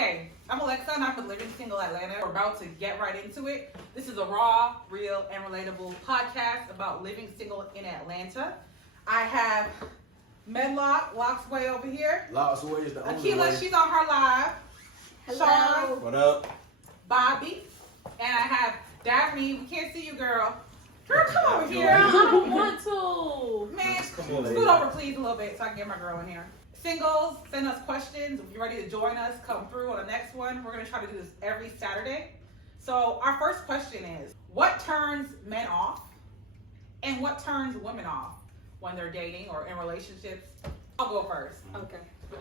Okay, I'm Alexa and I'm from Living Single Atlanta. We're about to get right into it. This is a raw, real, and relatable podcast about living single in Atlanta. I have Medlock, Locks Way over here. Locks Way is the only Akila, way. she's on her live. Hello. Sean, What up? Bobby, and I have Daphne. We can't see you, girl. Girl, come over here. Girl, I don't want to. Man, Come on, scoot lady. over please a little bit so I can get my girl in here. Singles, send us questions. If you're ready to join us, come through on the next one. We're going to try to do this every Saturday. So our first question is, what turns men off and what turns women off when they're dating or in relationships? I'll go first. Okay.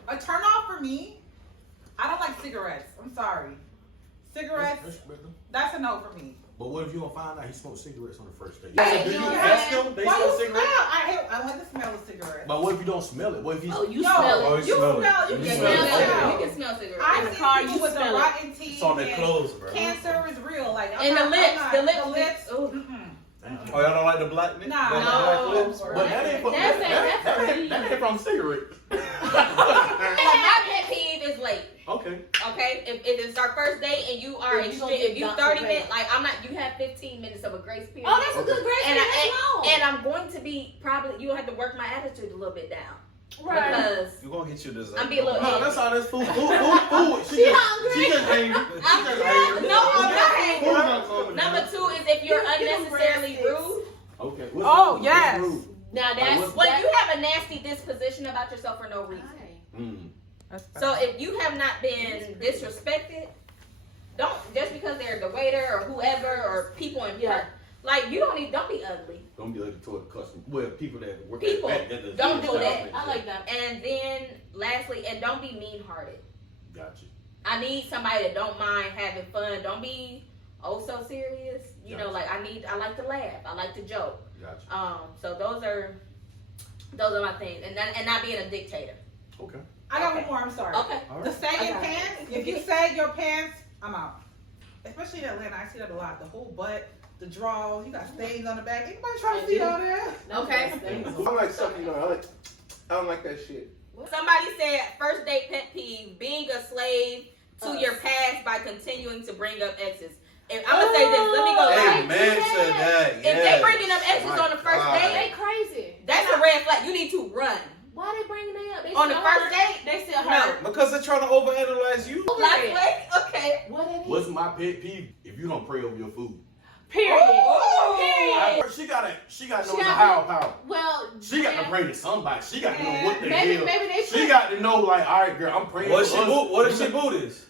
A turn off for me, I don't like cigarettes. I'm sorry. Cigarettes, that's a no for me. But what if you don't find out he smoked cigarettes on the first date? Hey, Do you you ask know them? They Why smoke you cigarettes? smell? I like the smell of cigarettes. But what if you don't smell it? What if you? Oh, you No, smell Oh, it. you smell it. smell. You You can smell smell it. it. You can smell cigarettes. I In the see car, people you with the smell it. rotten teeth. It's on their and clothes, bro. Cancer is real. Like And the lips. Ooh. Oh, y'all don't like the black men? Nah. Black No. lips? But that ain't from That's that ain't from cigarettes. My pet peeve is late. Okay. Okay, if it's our first date and you are If you extreme, gonna get if you dumped 30 for minutes, like I'm not, you have 15 minutes of a grace period. Oh, that's a good grace and, period. That's long. and I'm going to be probably, you'll have to work my attitude a little bit down Right. because You gonna get your dessert. I'm be a little. No, that's all this food. Food. She hungry. She just angry. I'm good. No, I'm not angry. angry. Number two is if you're Give 'em unnecessarily breadsticks. rude. Okay. Oh, yes. Now that's When that- you have a nasty disposition about yourself for no reason. So if you have not been disrespected, don't just because they're the waiter or whoever or people in Yeah. like you don't be ugly. Don't be looking toward the customer. Well, people that work People, at the don't do that. I like that. And then lastly, and don't be mean hearted. Gotcha. I need somebody that don't mind having fun. Don't be oh so serious. You know, like I like to laugh. I like to joke. Gotcha. So those are my things. And not being a dictator. Okay. I got one more. I'm sorry. Okay. All The right. sagging Okay. pants. If you sag your pants, I'm out. Especially in Atlanta, I see that a lot. The whole butt, the drawers. You got stains on the back. Anybody trying to see all that? Okay. I like something, you know. I don't like that shit. Somebody said first date pet peeve, being a slave to your past by continuing to bring up exes. And I'm gonna say this, let me go Hey, back. man said that. If they bringing up exes My on the first God. They date, crazy. that's a red flag. You need to run. Why they bringing they up? They On the still first hurt. date? They still No. hurt. Because they're trying to overanalyze you. Last way? Okay. What it is? What's my pet peeve? If you don't pray over your food. Period. Period. She gotta know She the gotta- higher power. Well, She got to pray to somebody. She got to know what the maybe hell. they She got to know, like, all right, girl, I'm praying. What for if us. what if she Buddhist?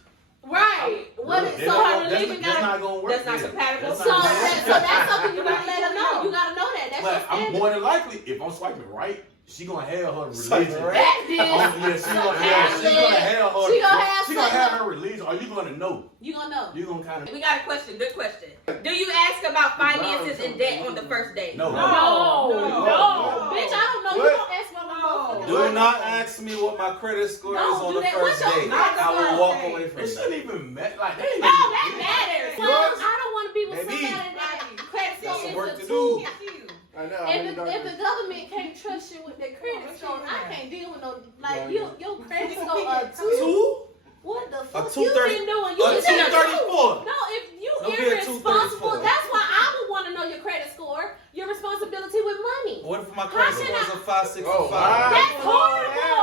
right. What is, so her religion that's got not gonna work. That's not then. compatible. That's so not that, gonna so that's something you gotta let her know. You gotta know that. That's But your I'm standard. more than likely, if I'm swiping right, she gonna have her Swipe religion. right? That Oh, yeah, is. she gonna have her. She gonna have She gonna have something. her religion. Are you gonna know? You gonna know. You gonna kind of. We got a question, good question. Do you ask about finances and debt on the first date? No. No. Bitch, I don't know. You What? don't ask my No. motherfucker. Do not ask me what my credit score is Don't on do the that. first What's your date. credit I will score? walk away from It shouldn't that. even matter. Like, they ain't No, even- that matters. Yours? I don't want to be with Maybe. somebody that credit Got some score work is to a do. two. I know. If the government can't trust you with their credit score, I can't deal with no like your credit score a two. Two? What the A fuck you 230 been doing? A You been 234. No, if you Don't be a irresponsible, 234. that's why I would want to know your credit score, your responsibility with money. What if my credit How can score is I- a 565? Oh, wow. That's horrible.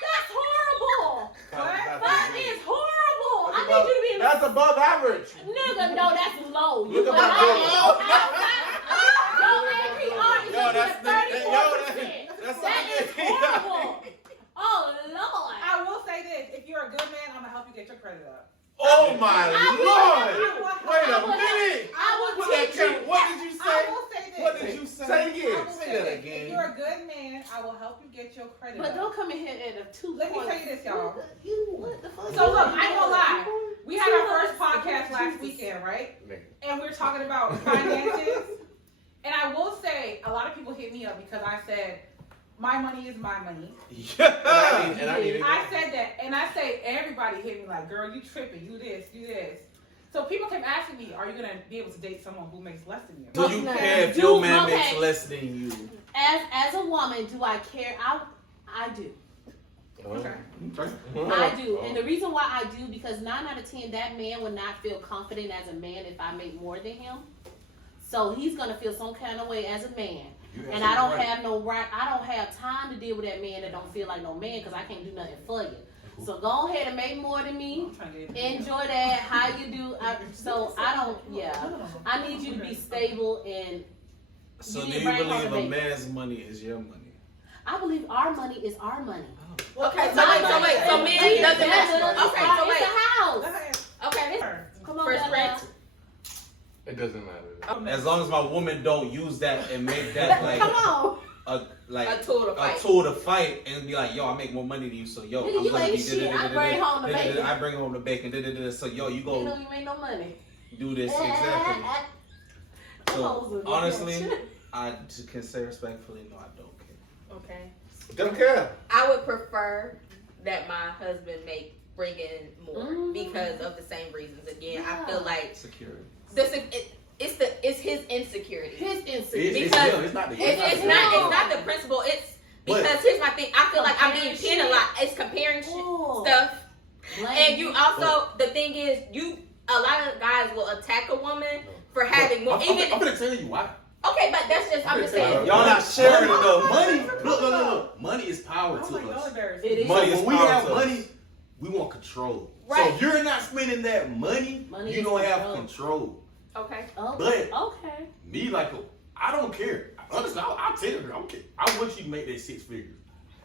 That's horrible. That is horrible. I need you to be in That's above average. nigga. No, that's low. Look You at my are bill. Your APR is Yo, gonna that's be at 34%. that's That is horrible. Oh Lord. I will say this. If you're a good man, I'm going to help you get your credit up. Oh my Lord! Wait a I would- minute! I would Put that teach you. camera- What did you I say? will say this. What did you say? Say I again. will Say say that this. again. If you're a good man, I will help you get your credit But up. don't come in here at a 2. Let me tell you this, y'all. What the fuck? So look, I ain't gonna lie. We had our first podcast last weekend, right? And we were talking about finances. And I will say, a lot of people hit me up because I said, my money is my money. Yeah. And I need it. I said that, and I say everybody hit me like, girl, you tripping, you this, you this. So people kept asking me, are you gonna be able to date someone who makes less than you? Do you Okay. care if Do- your man okay. makes less than you? As a woman, do I care? I do. Okay. I do. And the reason why I do, because 9 out of 10, that man would not feel confident as a man if I make more than him. So he's going to feel some kind of way as a man. And I don't have no right, I don't have time to deal with that man that don't feel like no man because I can't do nothing for you. So go ahead and make more than me. Enjoy that. How you do. I need you to be stable and So you do need you to bring home believe the a baby. man's money is your money? I believe our money is our money. Okay, so men doesn't matter. Okay, so It's wait. a house. Okay, Come on, First Bella. rent. It doesn't matter. As long as my woman don't use that and make that like Come on. a tool to fight. a tool to fight and be like, yo, I make more money than you, so yo, Nigga, I'm you gonna ain't be shit. I bring home the bacon. I bring home the bacon. So yo, you You go know you made no money. do this exactly. So Hoes honestly, I can say respectfully, no, I don't care. Okay. Don't care. I would prefer that my husband bring in more Mhm. because of the same reasons. Again, I feel like Security. it's his insecurity. His It's insecurity. it's not the It's not the principle. It's because here's my thing. I feel like I'm being Comparing penalized. It's comparing Ooh. stuff, Blame and you also the thing is a lot of guys will attack a woman for having more. I'm gonna tell you why. Okay, but that's just I'm just saying. Y'all not sharing enough. Money. Look. Money is power Oh to my God, us. embarrassed. It is. Money So is when we power have to us. money, we want control. Right. So if you're not spending that money, Money you is don't have control. control. Okay. Oh, But okay. me, like, I don't care. Honestly, I'll tell you, I don't care. I want you to make that 6 figures.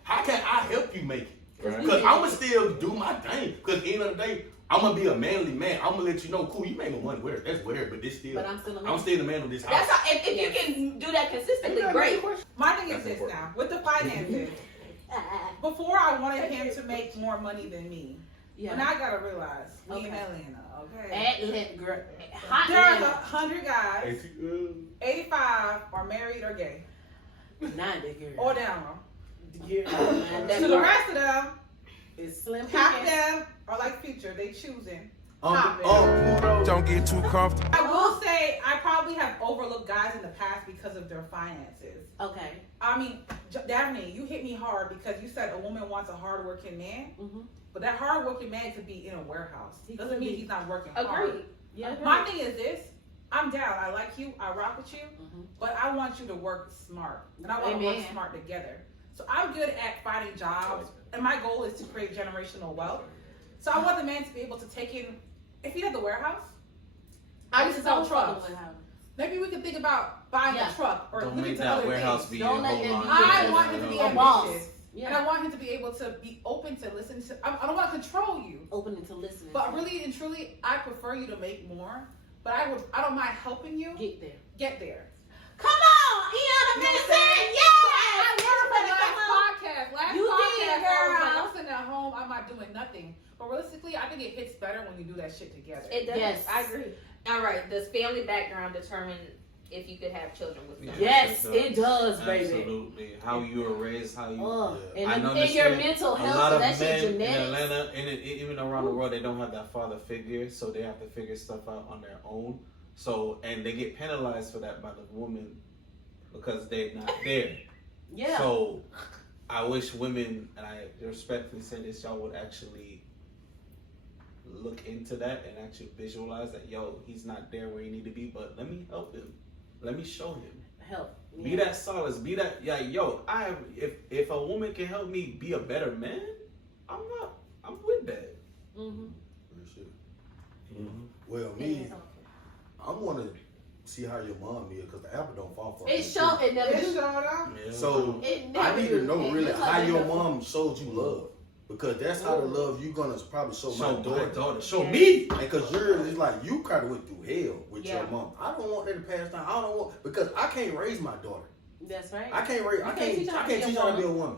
How can I help you make it? Right. Because I'm going to still do my thing. Because at the end of the day, I'm going to be a manly man. I'm going to let you know, cool, you make my money, whatever. That's whatever. But this still, But I'm still a man. I'm still the man of this house. That's how, if you can do that consistently, great. My thing is this now, with the finances. Before I wanted him to make more money than me. Yeah. But now I gotta realize, we in Okay. Atlanta, okay? Atlanta, girl. Hot There's Atlanta. 100 guys, 85 are married or gay. 90, girl. Or down. That To the rest of them, is slim half of pickings. them are like Future, they choosing. Pluto. Don't get too comfortable. I will say, I probably have overlooked guys in the past because of their finances. Okay. I mean, Daphne, you hit me hard because you said a woman wants a hardworking man, Mm-hmm. but that hardworking man could be in a warehouse. He Doesn't could mean be. he's not working hard. Agreed. Yeah. My thing is this: I'm down. I like you. I rock with you, Mhm. but I want you to work smart, and I want to work Amen. smart together. So I'm good at finding jobs, and my goal is to create generational wealth. So I want the man to be able to take in. If he had the warehouse, I used to sell trucks. Maybe we could think about buying Yeah. a truck or Don't looking make to that other warehouse things. be Don't your let whole them line. be I want him to be a boss. ambitious, and Yeah. I want him to be able to be open to listen to. I don't want to control you, Opening to listening. but really and truly, I prefer you to make more. But I don't mind helping you Get there. get there. Come on, Iana You know what I'm Vincent. saying? Yes. Last You podcast, did, I was like, girl. I'm sitting at home, I'm not doing nothing. But realistically, I think it hits better when you do that shit together. It does. Yes. I agree. All right. Does family background determine if you could have children with them? Yes, it does, baby. Absolutely. How you were raised, how you. And I in your understand mental A health, lot so of that shit men in genetics. Atlanta and even around the world, they don't have that father figure, so they have to figure stuff out on their own. So and they get penalized for that by the woman because they're not there. Yeah. So I wish women, and I respectfully say this, y'all would actually look into that and actually visualize that, yo, he's not there where he need to be, but let me help him. Let me show him. Help. Be that solace. Be that, yeah, yo, if a woman can help me be a better man, I'm with that. Mm-hmm. Real shit. Well, me, I want to see how your mom is because the apple don't fall far. It from the show tree. it never It's do. showed up. Yeah. So It I never need to do. know And really just how like your that. mom showed you love because that's how the love you gonna probably show show my daughter. Show Yeah. me. And because you're it's like you kind of went through hell with Yeah. your mom. I don't want that to pass down. I don't want because I can't raise my daughter. That's right. I can't raise. You I can't can't teach teach her how to be a her to be a woman.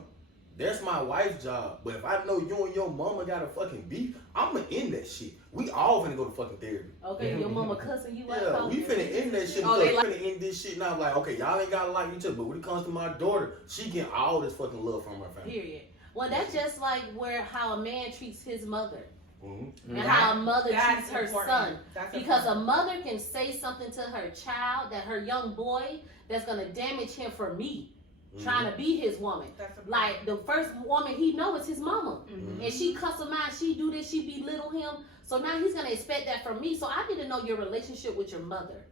That's my wife's job. But if I know you and your mama got a fucking beef, I'm gonna end that shit. We all finna go to fucking therapy. Okay, your mama cussing you like Yeah, we finna end that shit Oh, because they we finna end this shit now. Like, okay, y'all ain't gotta like each other, but when it comes to my daughter, she getting all this fucking love from her family. Period. Well, that's just like how a man treats his mother Mm-hmm. and how a mother That's treats her important. son. That's Because a important. mother can say something to her child, that her young boy, that's gonna damage him for me. trying to be his woman. Like the first woman he know is his mama, and she cuss him out, she do this, she belittle him. So now he's gonna expect that from me. So I need to know your relationship with your mother,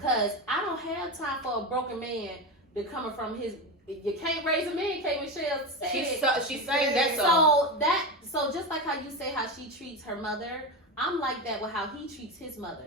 cause I don't have time for a broken man that coming from his. You can't raise a man, K. Michelle said. She's saying that. So just like how you say how she treats her mother, I'm like that with how he treats his mother.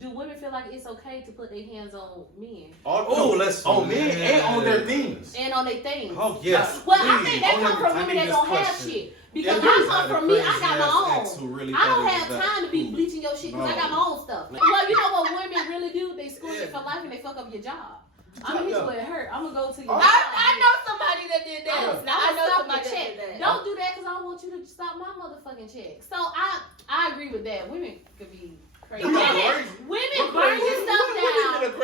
Do women feel like it's okay to put their hands on men? Oh, let's on men and on their things. And on their things. Oh yes. Well, I think that comes from women that don't have shit. Because I come from me, I got my own. I don't have time to be bleaching your shit because I got my own stuff. Well, you know what women really do? They screw it for life and they fuck up your job. I'm gonna hit you where it hurt. I'm gonna go to your job. I know somebody that did that. I know somebody that did that. Don't do that because I don't want you to stop my motherfucking check. So I agree with that. Women could be crazy. Women burn your stuff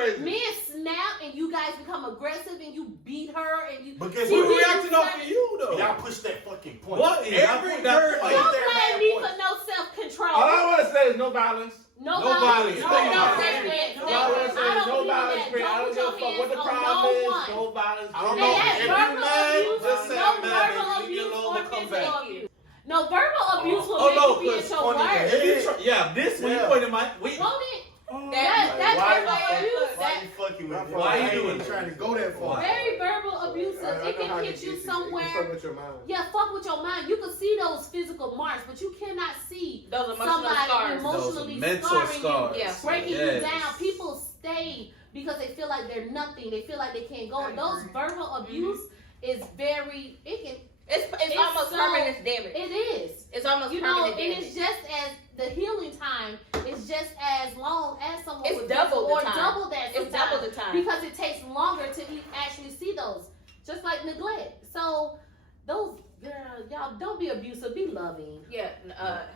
down. Men snap and you guys become aggressive and you beat her and you. But guess We're what? reacting off of you though. Y'all push that fucking point. What is Every that girl point? Don't blame me for no self-control. All I want to say is no violence. No violence. No, All I no, want to say is no violence. I don't give a fuck what the problem is. No violence. I don't And know. that's If you verbal mad, abuse, just say no I'm mad, verbal baby. Leave me abuse alone, or but come physical back. abuse. No, verbal abuse will Oh make no, you be at because your worst. if you try, this when you Yeah. point in my wait. Won't it? That's That's verbal abuse. Why you fucking with me? Why you doing trying to go that far? Very verbal abusive. It can hit you somewhere. Fuck with your mind. Yeah, fuck with your mind. You can see those physical marks, but you cannot see those emotional somebody scars. emotionally Those mental scarring scars. you, Yeah. breaking you Yes. down. People stay because they feel like they're nothing. They feel like they can't go. I Those agree. verbal abuse is very. It can. It's almost so- permanent damage. It is. It's almost You know, permanent and damage. it's just as the healing time is just as long as someone It's with double the or time. double that. It's sometimes, double the time. because it takes longer to actually see those. Just like neglect. So those girl, y'all don't be abusive. Be loving. Yeah.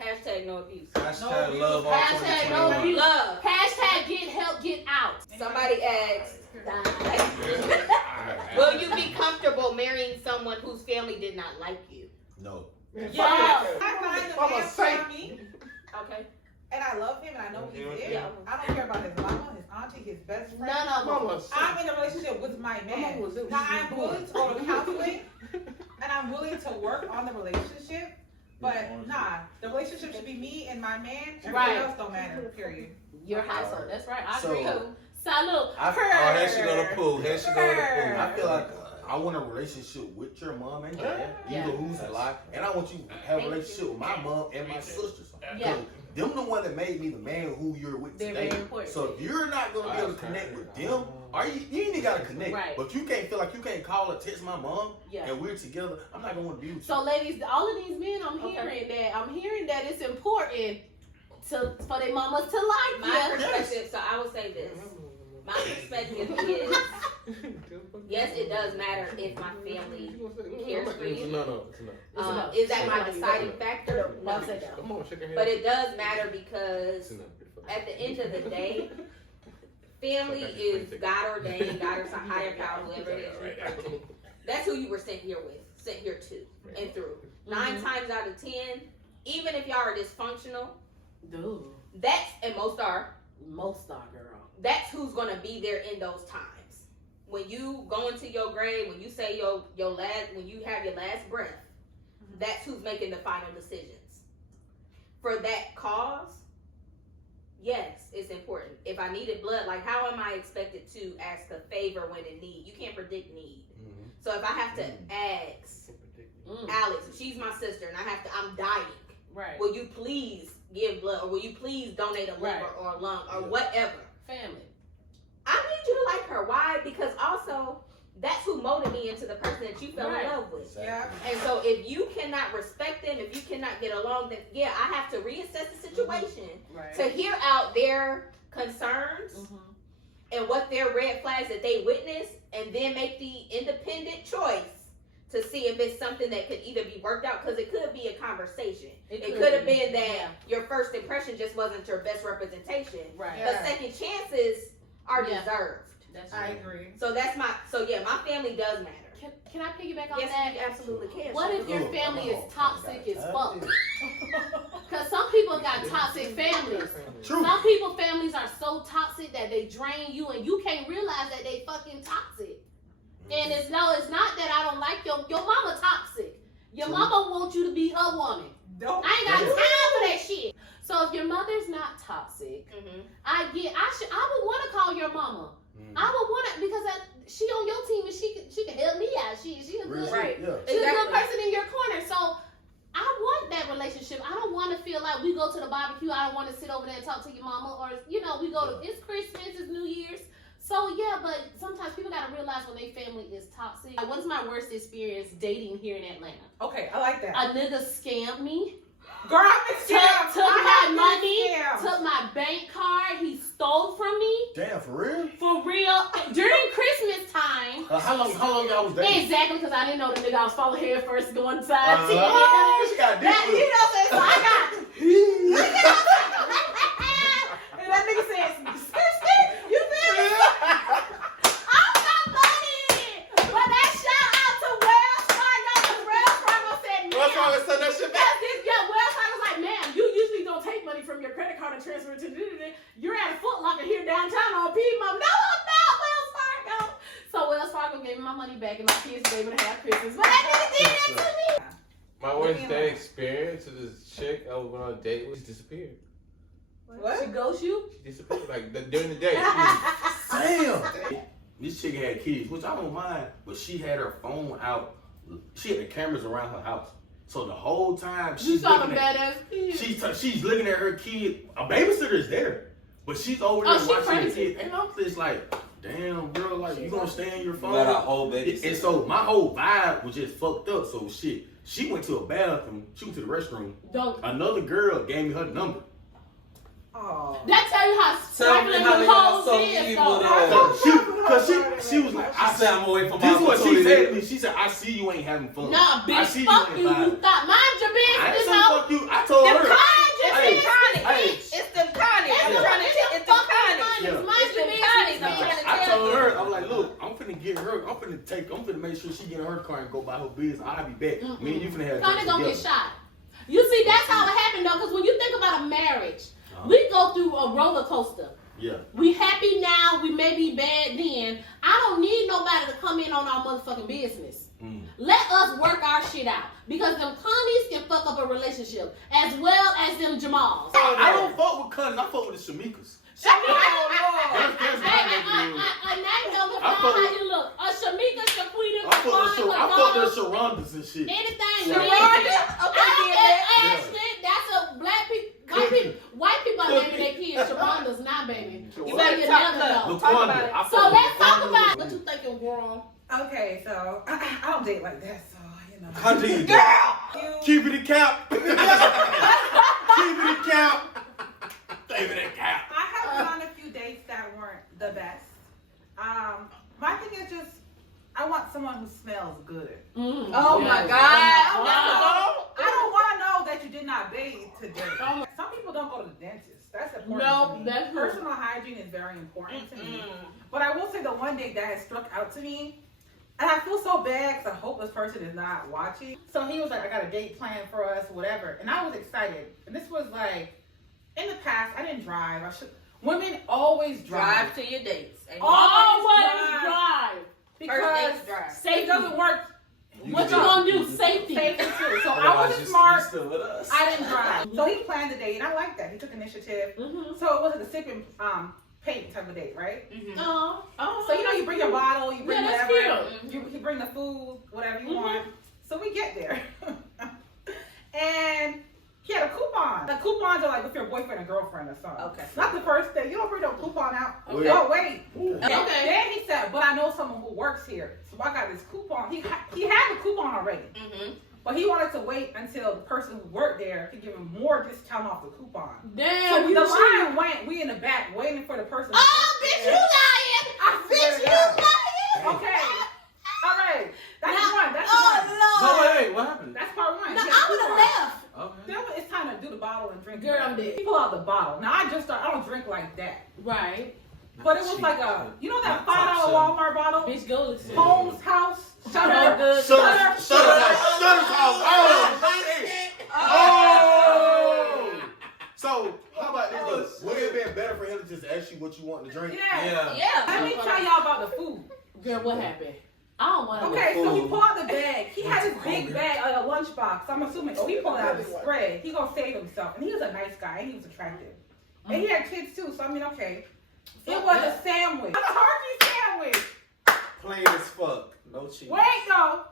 Hashtag no abuse. Hashtag love all Hashtag no 2021. abuse. Love. Hashtag get help, get out. Somebody asked, will you be comfortable marrying someone whose family did not like you? No. Yeah. I find I'm the a man saint. for me, Okay. and I love him, and I know he's there. Yeah. I don't care about his mama, his auntie, his best friend. None of them. Mama, I'm in a relationship with my man. Now I'm willing to go to counseling, and I'm willing to work on the relationship. But nah, the relationship should be me and my man. Everything Right. else don't matter. Period. Your household. That's right. I So- agree. Salute. I- Oh, here she go to pool. Here she go to pool. I feel like I want a relationship with your mom and dad, Yeah. either who's alive, and I want you to have a relationship with my mom and my sisters. Yeah. Them the one that made me the man who you're with They're today. very important. So if you're not gonna be able to connect with them, or you ain't gotta connect. Right. But you can't feel like you can't call or text my mom Yeah. and we're together. I'm not gonna want to be with you. So, ladies, all of these men, I'm hearing that it's important for their mamas to like My you. perspective, so I will say this. My perspective is, yes, it does matter if my family cares for you. No. Is that my deciding factor? No. Don't say that. Come on, shake your hand. But it does matter because at the end of the day, family is God ordained, God or some higher power, whoever it is. That's who you were sent here with, sent here to and through. 9 times out of 10, even if y'all are dysfunctional, Dude, and most are, girl. that's who's gonna be there in those times. When you go into your grave, when you say your last, when you have your last breath, that's who's making the final decisions. For that cause, yes, it's important. If I needed blood, like how am I expected to ask a favor when in need? You can't predict need. Mhm. So if I have to ask Alex, she's my sister, and I'm dying. Right. Will you please give blood, or will you please donate a liver Right. or a lung or whatever? Family. I need you to like her. Why? Because also that's who molded me into the person that you fell Right. in love with. Yeah. And so if you cannot respect them, if you cannot get along, then yeah, I have to reassess the situation Right. to hear out their concerns Mm-hmm. and what their red flags that they witnessed, and then make the independent choice to see if it's something that could either be worked out, because it could be a conversation. It could have been that Yeah. your first impression just wasn't your best representation. Right. Yeah. But second chances are Yeah. deserved. That's I right. agree. So my family does matter. Can I piggyback on Yes, that? you absolutely can. What if your Oh, family come on. is toxic as fuck? That's Because some people got toxic families. True. Some people families are so toxic that they drain you and you can't realize that they fucking toxic. And it's not that I don't like your mama toxic. Your mama wants you to be her woman. Don't. I ain't got time for that shit. So if your mother's not toxic, I would want to call your mama. I would want to, because she on your team and she can help me out. She a good she's a good person in your corner. So I want that relationship. I don't want to feel like we go to the barbecue. I don't want to sit over there and talk to your mama, or we go to it's Christmas, it's New Year's. So yeah, but sometimes people gotta realize when their family is toxic. What is my worst experience dating here in Atlanta? Okay, I like that. A nigga scammed me. Girl, I've been scammed. Took my money, took my bank card. He stole from me. Damn, for real? For real. During Christmas time. How long y'all was dating? Exactly, because I didn't know the nigga I was following head first going inside. She got dick. So I got. And that nigga says, you feel me? I'm not money. But that shout out to Wells Fargo, because Wells Fargo said, Wells Fargo said that shit back. Wells Fargo's like, ma'am, you usually don't take money from your credit card and transfer it to you're at a Foot Locker here downtown on Piedmont. No, I'm not, Wells Fargo. So Wells Fargo gave me my money back and my kids were able to have Christmas. But that nigga did that to me. My worst day experience with this chick I went on a date with, she disappeared. What? She ghost you? She disappeared during the day. Damn. This chick had kids, which I don't mind, but she had her phone out. She had the cameras around her house. So the whole time she's looking at she's looking at her kid. A babysitter is there, but she's over there watching the kid. And I'm just like, damn, girl, like you gonna stay on your phone? Let our whole babysitter. And so my whole vibe was just fucked up. So shit, she went to a bathroom. She went to the restroom. Another girl gave me her number. Oh. That tell you how struggling the hoes is, Cause she was like, I said I'm away from this my is what she opportunity. said to me. She said, I see you ain't having fun. Nah, bitch, I see fuck you you. ain't You vibing. thought, mind your I business, ain't say hoe. fuck you. I told her. It's them Connie. I'm trying to tell it's them Connie. Mind your business. I told her, I'm like, look, I'm finna get her. I'm finna make sure she get in her car and go buy her business. I'll be back. Me and you finna have Connie drinks gonna together. get shot. You see, that's how it happened though, because when you think about a marriage, we go through a roller coaster. Yeah. We happy now, we may be bad then. I don't need nobody to come in on our motherfucking business. Let us work our shit out. Because them Connies can fuck up a relationship as well as them Jamals. I don't fuck with Connies, I fuck with the Shamikas. How you look. A Shamika, Shaquita, I fuck with the Sharondas and shit. anything. Okay, Ashley, that's a black people. White people are naming their kids Sharondas, not baby. You better talk about it. So let's talk about what you thinking, girl. Okay, so I don't date like that, so How do you do? Girl! Keep it a cap. Keep it a cap. Keep it a cap. I have been on a few dates that weren't the best. My thing is just, I want someone who smells good. Oh my God. I don't want to know that you did not bathe today. Some people don't go to the dentist. That's important to me. that's Personal hygiene is very important to me. But I will say the one date that has struck out to me, and I feel so bad because I hope this person is not watching. So he was like, I got a date planned for us, whatever. And I was excited. And this was like, in the past, I didn't drive. Women always drive. Drive to your dates. Always drive. Because First dates drive. it doesn't work. What you gonna do? Safety. Safety too. So I Otherwise, wasn't smart. still with us. I didn't drive. So he planned the date, and I like that. He took initiative. So it was like a sip and paint type of date, right? So you bring your bottle, you bring that's whatever, you bring the food, whatever you want. So we get there, and he had a coupon. The coupons are like with your boyfriend or girlfriend or something. Okay. Not the first day. You don't bring no coupon out. Okay. Oh wait. Okay. Then he said, but I know someone who works here, so I got this coupon. He had the coupon already. But he wanted to wait until the person who worked there could give him more discount off the coupon. Damn, So you the cheating. line went, we in the back waiting for the person. Oh, bitch, you lying. Bitch, you lying. Okay. All right. That's one. That's Oh, one. Lord. Wait, what happened? That's part one. No, He I had would have coupon. left. Okay. Then it's time to do the bottle and drink. Girl, I'm dead. He pull out the bottle. Now I don't drink like that. Right. But it was like that Not $5 top Walmart bottle? Bitch, go listen. Holmes House. Shutter. Good. Shutter's house. Oh. So how about this? Would it have been better for him to just ask you what you want to drink? Yeah. Yeah. Let me tell y'all about the food. Girl, what happened? I don't want to. Okay, so he pulled out the bag. He had his big bag, like a lunchbox. I'm assuming, he pulled it out of the spread. He gonna save himself. And he was a nice guy, and he was attractive. And he had kids too, so I mean, okay. It was a sandwich. A turkey sandwich. Plain as fuck. No cheese. Wait, no.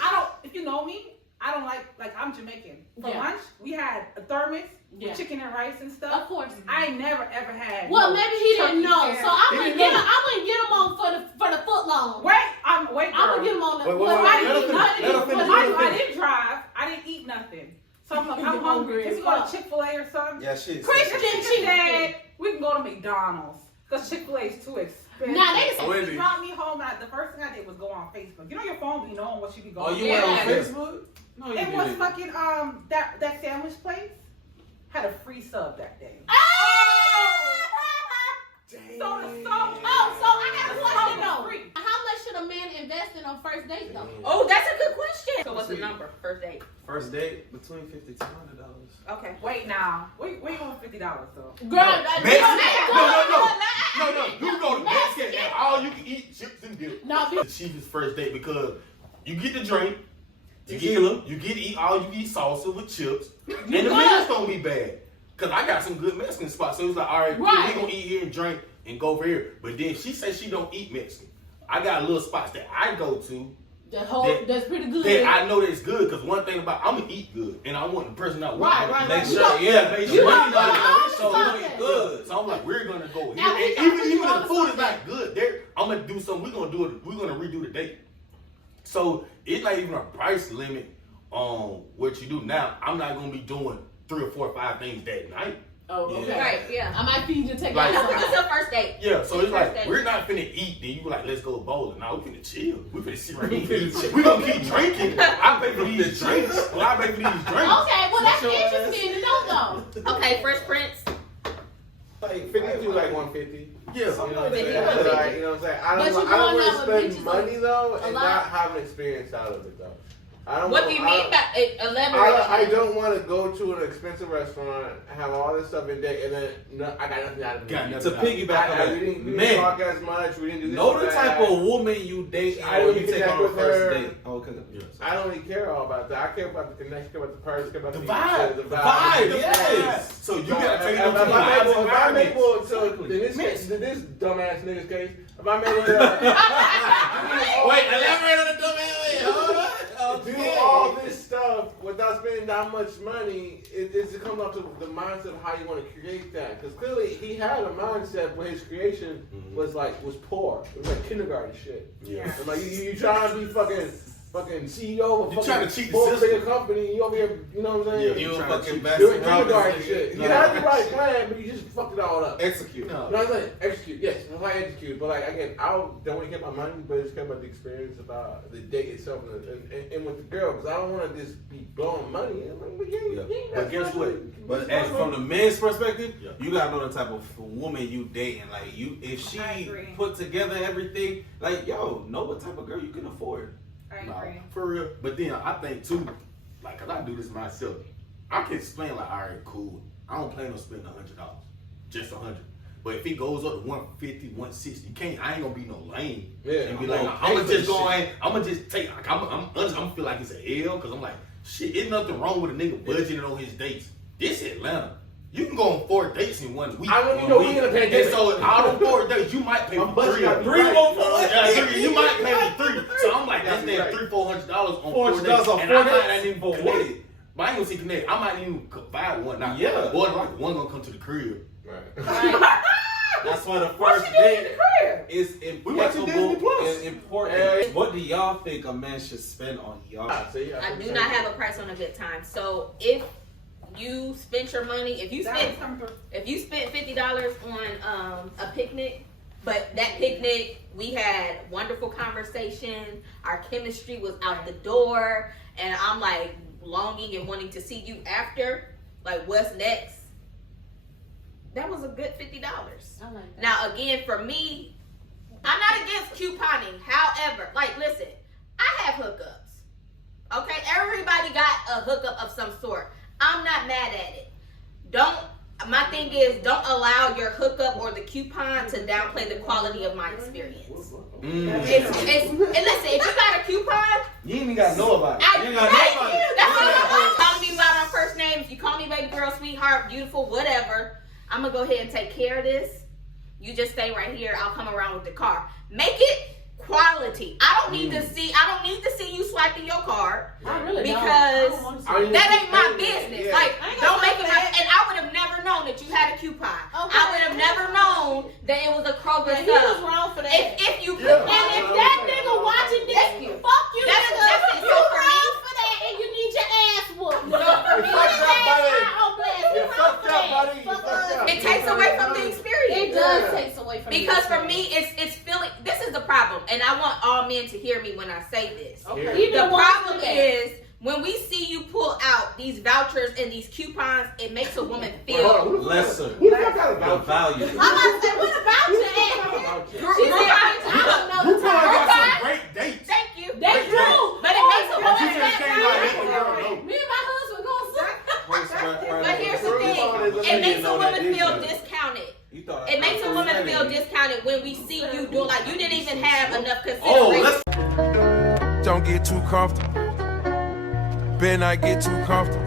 I don't, if you know me, I don't like I'm Jamaican. For lunch, we had a thermos with chicken and rice and stuff. Of course. I ain't never ever had. Well, maybe he didn't know, so I wouldn't get him on for the foot long. Wait, I'm gonna get him on the. I didn't drive. I didn't eat nothing. So I'm like, I'm hungry. Can we go to Chick-fil-A or something? Yeah, shit. Christian said we can go to McDonald's because Chick-fil-A is too expensive. Nah, they He brought me home. The first thing I did was go on Facebook. You know your phone be knowing what you be going. Oh, you went on Facebook? No, you it was didn't. fucking that sandwich place had a free sub that day. So I got a question though. How much should a man invest in on first date though? Oh, that's a good question. So what's the number? First date. First date between $50 to $100. Okay. Wait now. Where you going $50 though? Girl, No. You go to Mexican and all you can eat chips and dip. No, The cheapest first date because you get the drink, you get to eat all you can eat salsa with chips, and the meal's gonna be bad. Cause I got some good Mexican spots, so it was like, all right, we gonna eat here and drink and go over here. But then she said she don't eat Mexican. I got little spots that I go to. That's pretty good. That I know that's good, cause one thing about I'm gonna eat good, and I want the person I want to Make make sure, sure you want so to it's good. So I'm like, we're gonna go here, Now, we and gotta even put if you on the food is something. not good, there I'm gonna do something. We're gonna do it. We're gonna redo the date. So it's not even a price limit on what you do now. I'm not gonna be doing 3 or 4 or 5 things that night. Oh, okay. Right, yeah. I might feed you take Like- out That's your first date. Yeah, so it's like First date. we're not finna eat. Then you like, let's go bowling. Now we finna chill. We finna sit right here. And eat. We gonna keep drinking. I pay for these drinks. Well, I pay for these drinks. Okay, well that's interesting to know though. Okay, Fresh Prince. Like 50 to like 150. Yeah, You know what I'm 50, saying? 150. Like, you know what I'm saying? I But don't, you I don't going want out to with spend bitches money though a and lot? not have an experience out of it though. I don't What want, do you mean by elaborate on I that? don't want to go to an expensive restaurant, have all this stuff in there, and then I got nothing out of it. To piggyback on We that, didn't man, talk as much. We didn't do this. know and the that. type of woman you date I or don't you take connect on a with first her. date. Okay. I don't really care all about that. I care about the connection, care about the person, care about The the vibe. the The vibe, yes. So you gotta take them to the vibes If I'm environment. able to, in this dumbass nigga's case, if I'm able to Wait, elaborate on the dumb ass. Hold on. do all this stuff without spending that much money, it comes down to the mindset of how you want to create that. Because clearly he had a mindset where his creation was poor. It was like kindergarten shit. Yeah. It's like you trying to be fucking CEO of a You trying to cheat the fucking system. bigger company, you over here, you know what I'm saying? Yeah, You a trying to fucking cheat. best Doing friend. kindergarten shit. You had the right plan, but you just fucked it all up. Execute. You know what I'm saying? Execute, yes. That's why I execute. But like again, I don't want to get my money, but it's care about the experience, about the date itself, and with the girl, because I don't want to just be blowing money. I'm like, But guess what? But as from the man's perspective, Yeah. you gotta know the type of woman you dating. Like if she I agree. put together everything, like know what type of girl you can afford. I No, agree. for real. But then I think too, like, cause I do this myself. I can explain like, all right, cool. I don't plan on spending $100, just $100. But if it goes up to 150, 160, I ain't gonna be no lame. Yeah, And be I'm like, gonna I'm gonna pay just for go this in. I'm gonna just take. Like, I'm gonna feel like it's an L, cause I'm like, shit. It's nothing wrong with a nigga budgeting on his dates. This Atlanta. You can go on 4 dates in 1 week. I don't even know we in a pandemic. And so out of 4 dates, you might pay My for budget 3 got of me them. right. Yeah, 3. You might pay for 3. So I'm like, that's that $300-$400 on 4 dates. $400 on And 4 I might dates? not even For connect what? it. But I ain't gonna see connect. I might even buy one. Now, Yeah. Boy, like one gonna come to the crib. Right. That's why the What first you doing in date the crib? is We watching Disney impeccable Plus. and important. Yeah. What do y'all think a man should spend on y'all? I do not have a price on a good time. So if you spent your money, if you spent $50 on a picnic, but that picnic we had wonderful conversation, our chemistry was out the door, and I'm like longing and wanting to see you after, like what's next? That was a good $50. I like that. Now again, for me, I'm not against couponing. However, like listen, I have hookups. Okay, everybody got a hookup of some sort. I'm not mad at it. my thing is, don't allow your hookup or the coupon to downplay the quality of my experience. And listen, if you got a coupon, You ain't even gotta know about it. I, You ain't gotta thank know about you. it. That's what I'm calling me by my first name. If you call me baby girl, sweetheart, beautiful, whatever, I'm gonna go ahead and take care of this. You just stay right here. I'll come around with the car. Make it quality. I don't need to see you swiping your card. I really because don't. I don't that ain't my business. Yeah. Like, I ain't don't gonna make it my. say that. And I would have never known that you had a coupon. Okay. I would have never known that it was a Kroger He was sub. wrong for that. If you Yeah. And if that nigga watching this, Thank you. fuck you, That's nigga. it. You So for me- wrong for that, and you need your ass whooped. So for You me- need your ass buddy. out on blast. You You wrong fucked for up, that. buddy. You Fuck fucked us. up. It takes away from the experience. It does Yeah. take away from Because the for me, it's feeling. This is the problem, and I want all men to hear me when I say this. Okay. Even The the ones problem with that. is when we see you pull out these vouchers and these coupons, it makes a woman Wait, hold on. feel. Who the fuck- Lesser. Who the fuck got a The voucher? value. I'm about to say, what about Who you, the fuck got a Anthony? voucher? She said, bitch, I don't know the Groupon got time. some great dates. Thank you. That's true. But it makes a You woman just feel. came like, hey, girl, no. Me and my husband going to But here's the thing: it makes a woman feel discounted. It makes a woman feel discounted when we see you doing like you didn't even have enough Oh, consideration. let's Don't get too comfortable. Better not get too comfortable.